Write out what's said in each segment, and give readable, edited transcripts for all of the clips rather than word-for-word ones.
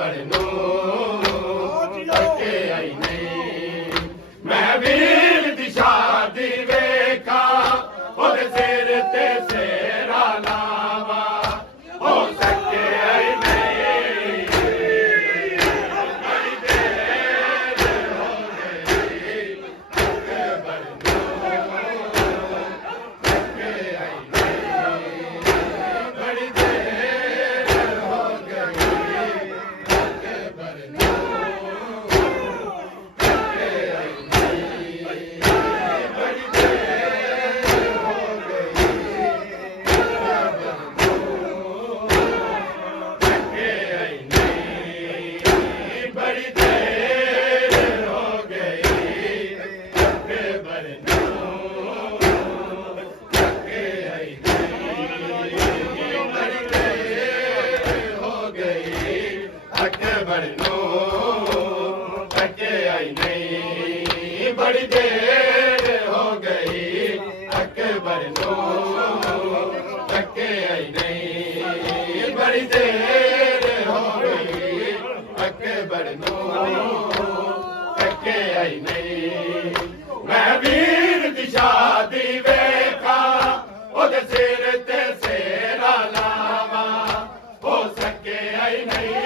अकबर नू तके आई नहीं मैं वीर दी शादी वेखा ओदे सिर ते सेरा लावा हो सके आई नहीं बड़ी देर हो गई अकबर नू तके आई नहीं बड़ी देर हो गई अकबर नू तके आई नहीं बड़ी देर हो गई तके आई नहीं बड़ी देर हो गई अकबर नू तके आई नहीं बड़ी देर हो गई अकबर नू तके आई नहीं बड़ी देर हो गई अकबर नू तके आई नहीं बड़ी देर हो गई अकबर नू तके आई नहीं मैं वीर दी शादी वेखा ओदे सिर ते सेरा लावा हो सके आई नहीं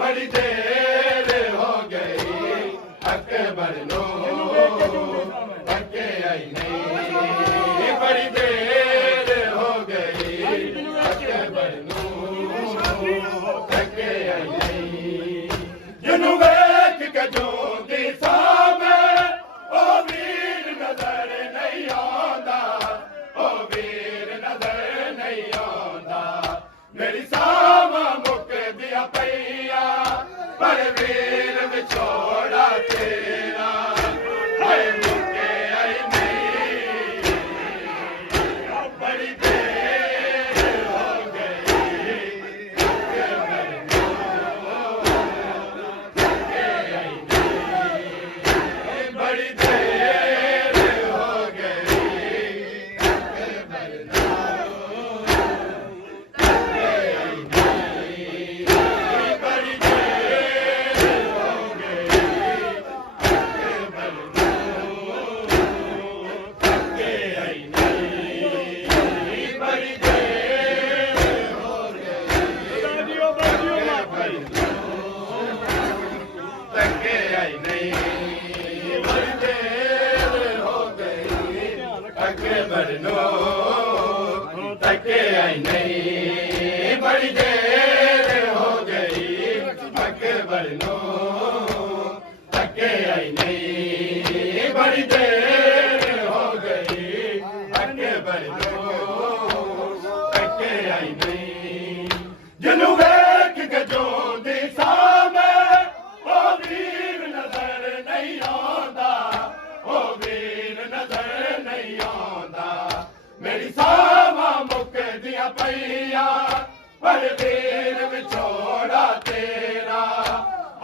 बड़ी देर हो गई अकबर नू तके आई नहीं बड़ी देर हो गई अकबर नू तके आई नहीं जिन्नू वेख के जोंदी सामे ओ वीर नजर नहीं आंदा ओ वीर नजर नहीं आंदा मेरी सावा मुक दिया पैया पर वीर विछोड़ा तेरा हाय मुके आई नहीं बड़ी देर हो गई अकबर नू तके आई नहीं बड़ी देर हो गई अकबर नू तके आई नहीं बड़ी देर हो गई अकबर नू तके आई नहीं बड़ी देर हो गई अकबर नू तके आई नहीं बड़ी देर हो गई अकबर नू तके आई नहीं बड़ी देर हो गई अकबर नू तके आई नहीं बड़ी देर हो गई अकबर नू तके आई नहीं जिन्नू वेख के जोंदी सामे ओ वीर नजर नहीं आंदा ओ वीर नजर नहीं आंदा मेरी सावा मुक दिया पैया पर वीर विछोड़ा तेरा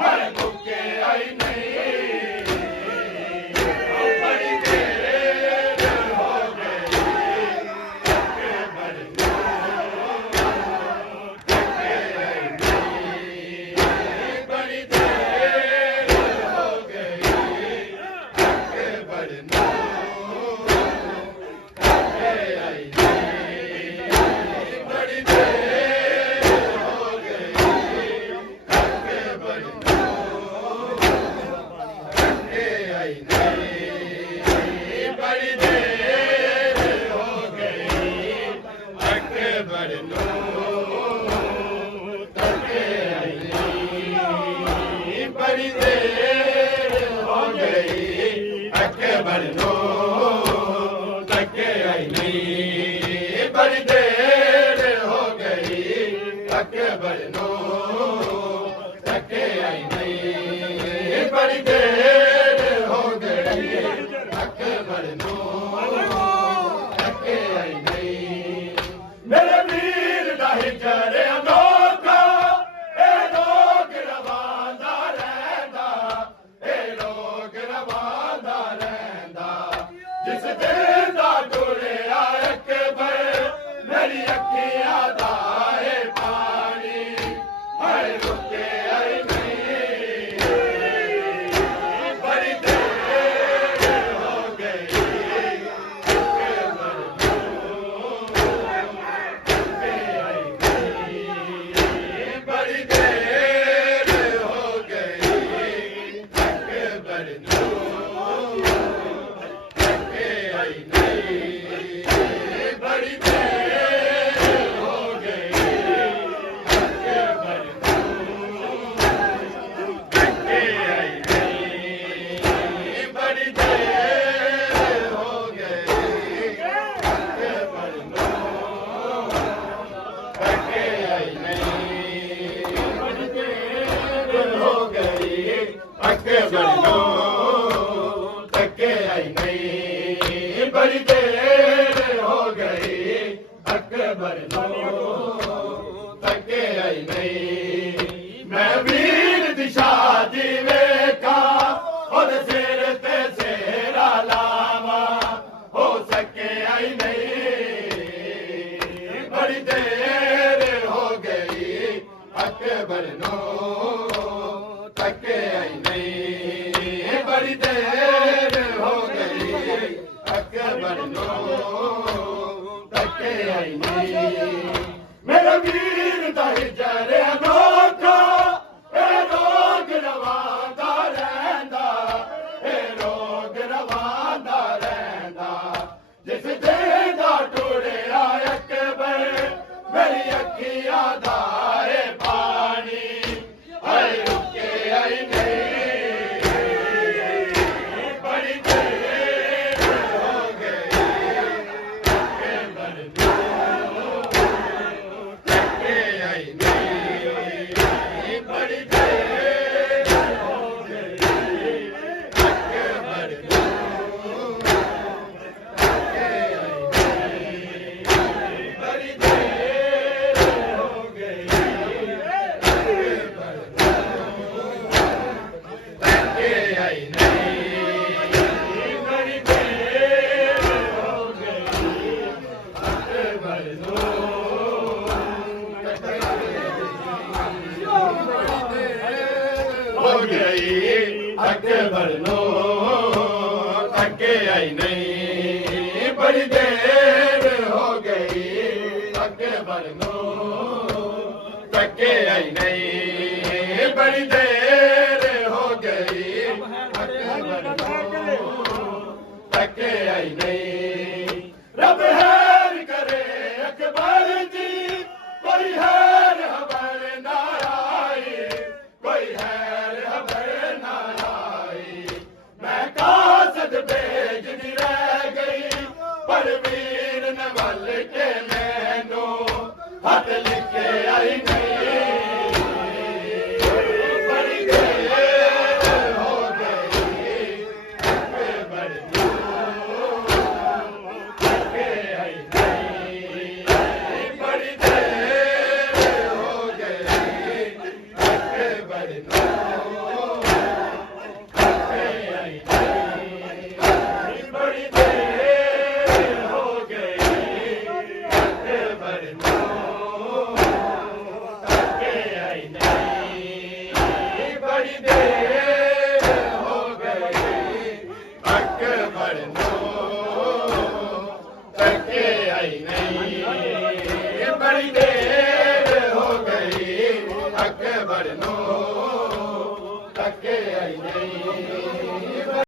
हर मुके आई नहीं बड़ी देर हो गई अकबर नू तके आई नहीं बड़ी देर हो गई अकबर नू तके आई नहीं बड़ी देर हो गई अकबर नू तके आई नहीं बड़ी देर हो गई अकबर नू तके आई नहीं बड़ी देर हो गई अकबर नू तके आई नहीं बड़ी देर हो गई अकबर नू तके आई नहीं बड़ी देर हो गई अकबर नू तके आई नहीं मेरे वीर दा हिजर अनोखा ए लोग रवांदा रहंदा ए लोग रवांदा रहंदा जिस दिन दा टुरिया अकबर मेरी अखियां दा है पानी आई नहीं बड़ी देर हो गई अकबर नो तके आई नहीं बड़ी देर हो गई अकबर नो तके आई नहीं मैं वीर दी शादी वेखा और सिर ते सेरा लावा हो सके आई नहीं बड़ी देर हो गई अकबर नो तके आई नहीं बड़ी देर हो गई अकबर नो तके आई नहीं मेरा वीर दा हिजर अनोखा ए रोग रवांदा रहंदा ए रोग रवांदा रहंदा जिस दे दा टुड़िया अकबर मेरी अखियां दा ए पानी हाय रुके आई नहीं बड़ी देर हो गई अकबर नो तके आई नहीं बड़ी देर हो गई अकबर नो तके आई नहीं बड़ी देर हो गई अकबर नो तके आई नहीं बड़ी देर हो गई अकबर नो हो गई अकबर नो तके आई नहीं बड़ी देर हो गई अकबर नो तके आई नहीं बड़ी देर हो गई अकबर नो तके आई नहीं रब हैर करे अकबर जी कोई हैर खबर ना आई कोई हैर खबर ना आई मैं कासद भेजनी रह गई पर वीर नवल के मैनू हथ लिखे आई नहीं बड़ी देर हो गई अकबर नो तके आई नहीं बड़ी देर हो गई अकबर नो तके आई नहीं बड़ी देर हो गई अकबर नो तके आई नहीं बड़ी देर हो गई अकबर नो तके आई नहीं बड़ी देर हो गई अकबर नो तके आई नहीं